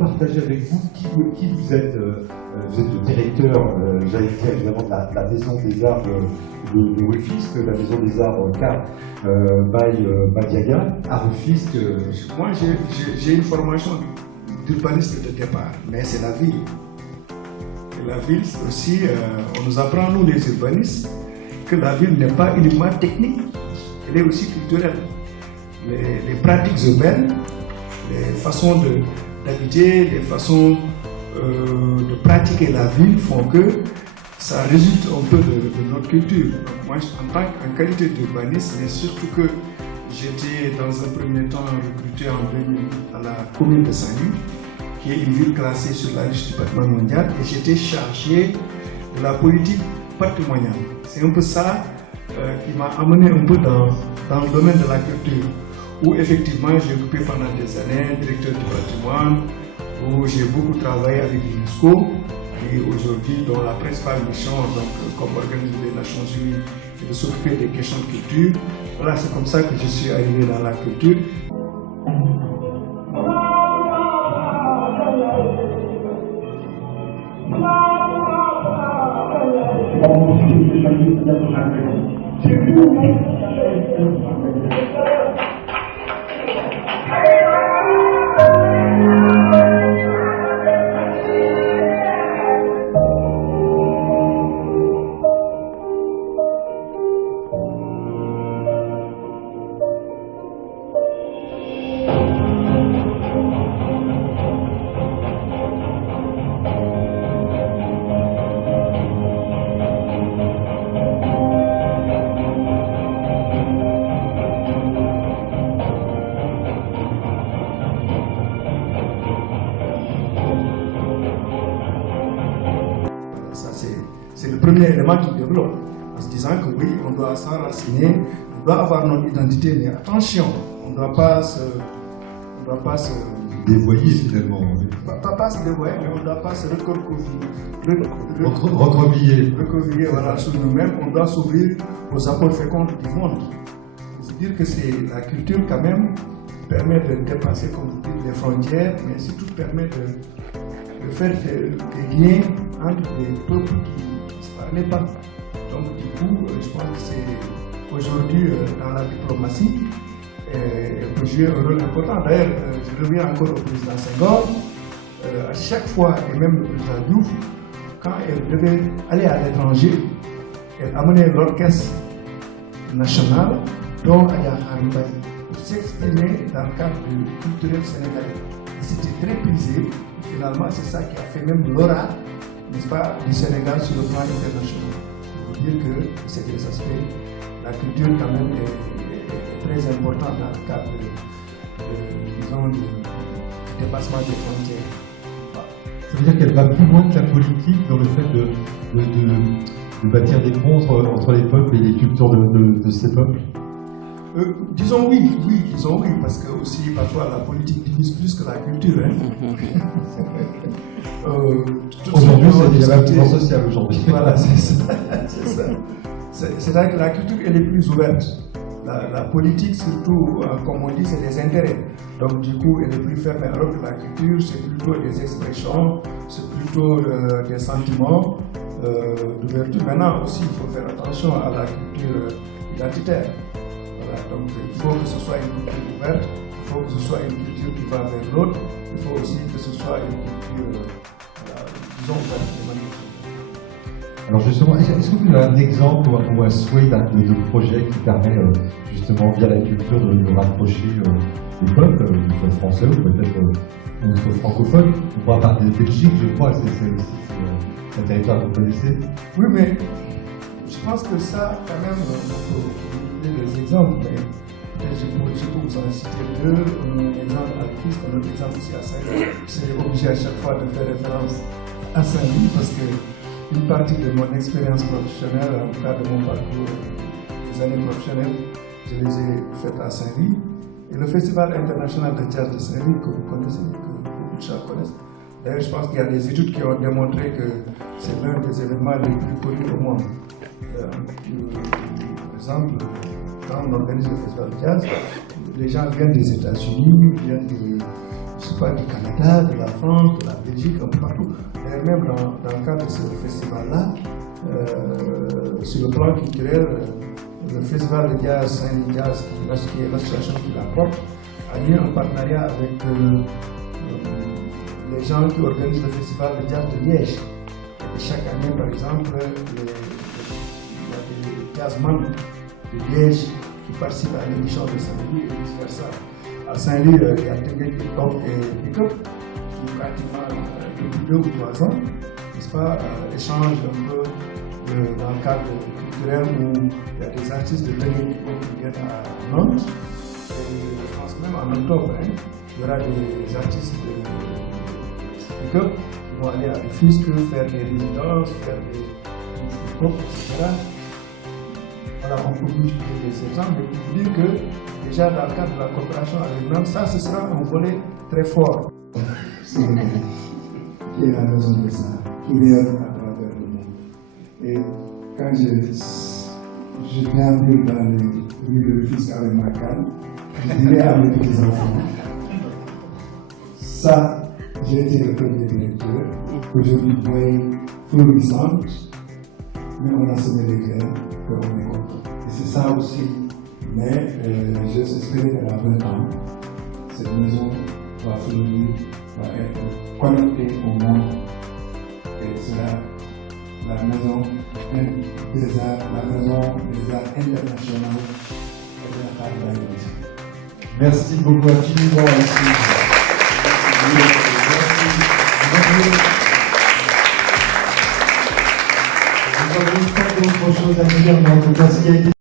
partager avec vous qui vous êtes. Vous êtes le directeur, j'allais dire évidemment, de la Maison des Arts de Rufisque, la Maison des Arts by Badiaga, à Rufisque. Moi, j'ai une formation d'urbaniste de départ, mais c'est la ville. Et la ville aussi, on nous apprend, nous les urbanistes, que la ville n'est pas uniquement technique, elle est aussi culturelle. Les pratiques urbaines, les façons d'habiter, les façons de pratiquer la ville font que ça résulte un peu de notre culture. Donc moi, en qualité d'urbaniste, mais surtout que j'étais dans un premier temps recruté en 2000 à la commune de Saint-Louis, qui est une ville classée sur la liste du patrimoine mondial, et j'étais chargé de la politique patrimoniale. C'est un peu ça qui m'a amené un peu dans le domaine de la culture, où effectivement j'ai occupé pendant des années directeur du patrimoine, où j'ai beaucoup travaillé avec l'UNESCO, et aujourd'hui, dont la principale mission, donc, comme organisme des Nations Unies, est de s'occuper des questions de culture. Voilà, c'est comme ça que je suis arrivé dans la culture. C'est le premier élément qui développe, en se disant que oui, on doit s'enraciner, on doit avoir notre identité, mais attention, on ne doit pas se dévoyer finalement. Pas se dévoyer, mais on ne doit pas se recroqueviller voilà, sur nous-mêmes. On doit s'ouvrir aux apports féconds du monde. C'est dire que c'est la culture quand même permet de dépasser, comme vous dites, les frontières, mais surtout permet de faire des liens entre des peuples qui ne se parlaient pas. Donc du coup, je pense que c'est aujourd'hui dans la diplomatie, elle peut jouer un rôle important. D'ailleurs, je reviens encore au président Senghor, à chaque fois, et même le président Diouf, quand elle devait aller à l'étranger, elle amenait l'orchestre national, dont Aya Harimbaye, pour s'exprimer dans le cadre du culturel sénégalais. C'était très prisé. Finalement, c'est ça qui a fait même l'aura, n'est-ce pas, du Sénégal sur le plan international. Pour dire que c'est des aspects, la culture quand même est très importante dans le cadre disons, du dépassement des frontières. Ça veut dire qu'elle va plus loin que la politique dans le fait de bâtir des ponts entre les peuples et les cultures de ces peuples. Disons oui, parce que aussi parfois la politique divise plus que la culture. Aujourd'hui, c'est déjà la violence sociale aujourd'hui. Voilà, c'est ça. C'est vrai que la culture, elle est plus ouverte. La politique, surtout, comme on dit, c'est des intérêts. Donc, du coup, elle est plus fermée. Alors que la culture, c'est plutôt des expressions, c'est plutôt des sentiments d'ouverture. Maintenant aussi, il faut faire attention à la culture identitaire. Voilà, donc, il faut que ce soit une culture ouverte, il faut que ce soit une culture qui va vers l'autre, il faut aussi que ce soit une culture, disons, ouverte. Alors justement, est-ce que vous avez un exemple ou un souhait de projet qui permet justement via la culture de rapprocher les peuples, qu'ils soient français ou peut-être francophones? On pourra parler de Belgique, je crois, c'est un territoire que vous connaissez. Oui, mais je pense que ça, quand même, on peut donner des exemples, mais je peux vous en citer deux. Un exemple à Rufisque, un autre exemple aussi à Saint-Louis. C'est obligé à chaque fois de faire référence à Saint-Louis parce que une partie de mon expérience professionnelle, en tout cas de mon parcours, des années professionnelles, je les ai faites à Saint-Louis. Et le Festival international de jazz de Saint-Louis, que vous connaissez, que beaucoup de gens connaissent. D'ailleurs, je pense qu'il y a des études qui ont démontré que c'est l'un des événements les plus connus au monde. Par exemple, quand on organise le Festival de jazz, les gens viennent des États-Unis, viennent de sais pas, du Canada, de la France, de la Belgique, un peu partout. Et même dans le cadre de ce festival-là, sur le plan culturel, le festival de jazz Saint-Louis Jazz, qui est l'association qui la porte, a mis un partenariat avec les gens qui organisent le festival de jazz de Liège. Et chaque année, par exemple, il y a des jazzman de Liège qui participent à l'édition de Saint-Louis et vice-versa. À Saint-Louis, il y a Tengue Top et Pick-up qui pratiquement depuis 2 ou 3 ans, n'est-ce pas, échangent un peu dans le cadre culturel où il y a des artistes de Tengue qui viennent à Nantes. Et je pense même en octobre, il y aura des artistes de Pick-up qui vont aller à Rufisque, faire des résidences, faire des hip-hop, etc. Voilà, on peut multiplier des exemples, mais pour dire que déjà dans le cadre de la coopération avec Nantes, ça ce sera un volet très fort. C'est qui est la raison de ça, qui rayonne à travers le monde. Et quand je déambule dans les rues de Rufisque avec ma canne, je dirais à mes petits-enfants, ça, j'ai été le premier directeur, aujourd'hui, vous voyez, florissante, mais on a semé les graines, qu'on est content. Et c'est ça aussi, mais j'espère qu'à 20 ans, cette maison va fleurir, va être connectée au monde, et sera la maison des arts internationaux et de la table. Merci beaucoup infiniment. Nous avons pas d'autres choses à dire, mais en tout cas, ce qui a été